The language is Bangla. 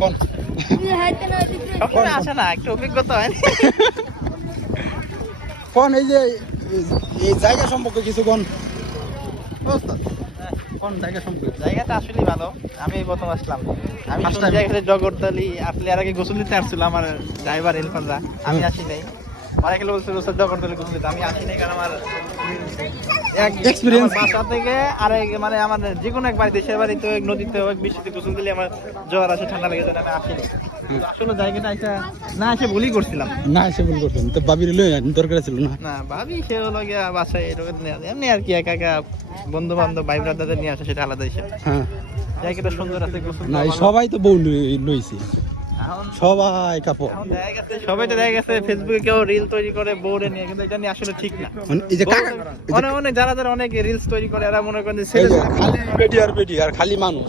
কোন সবসময় আসে না, একটু অভিজ্ঞতা হয়। কোন এই যে এই জায়গা সম্পর্কে কিছু কোন কোন জায়গা সম্পর্কে? জায়গাটা আসলে ভালো। আমি প্রথম আসলাম, আমি First শুনছি time? এখানে জগদ্দলি আসলে এর আগে গোসল দিতে আসছিল আমার ড্রাইভার ইরফানরা, আমি আসি নাই। অনেক লোক বলছিল স্যার জগদ্দলি গোসল দিতে, আমি আসি নাই কারণ আমার Experience? আমার বাসা থেকে আরেক মানে আমার যে কোনো এক বাড়ি, দেশের বাড়িতে হোক, নদীতে হোক, বৃষ্টিতে গোসল দিলে আমার জ্বর আসে, ঠান্ডা লেগে যায়, আমি আসি নাই। আসলে জায়গাটা একটা না এসে ভুলই করছিলাম। না এসে ভুল করতেন তো, বাবির লই দরকার ছিল না। না ভাবি সে হলো গিয়া বাসায় এরকম এমনি আর কি, একা একা বন্ধু বান্ধব ভাই ব্রাদারদের নিয়ে আসে, সেটা আলাদা হিসেবে। হ্যাঁ জায়গাটা সুন্দর আছে, গোসল না করা এই ভালো। সবাই তো বউ লইছি, এখন সবাই কাপড়। এখন দেখা গেছে সবাই তো দেখা গেছে ফেসবুকে কেউ রিল তৈরি করে বউরে নিয়ে, কিন্তু এটা নিয়ে আসলে ঠিক না। মানে এই যে কাকা অনেক অনেক যারা যারা অনেক রিলস তৈরি করে, এরা মনে করেন যে এই ছেলে যে খালি বেটি আর খালি মানুষ।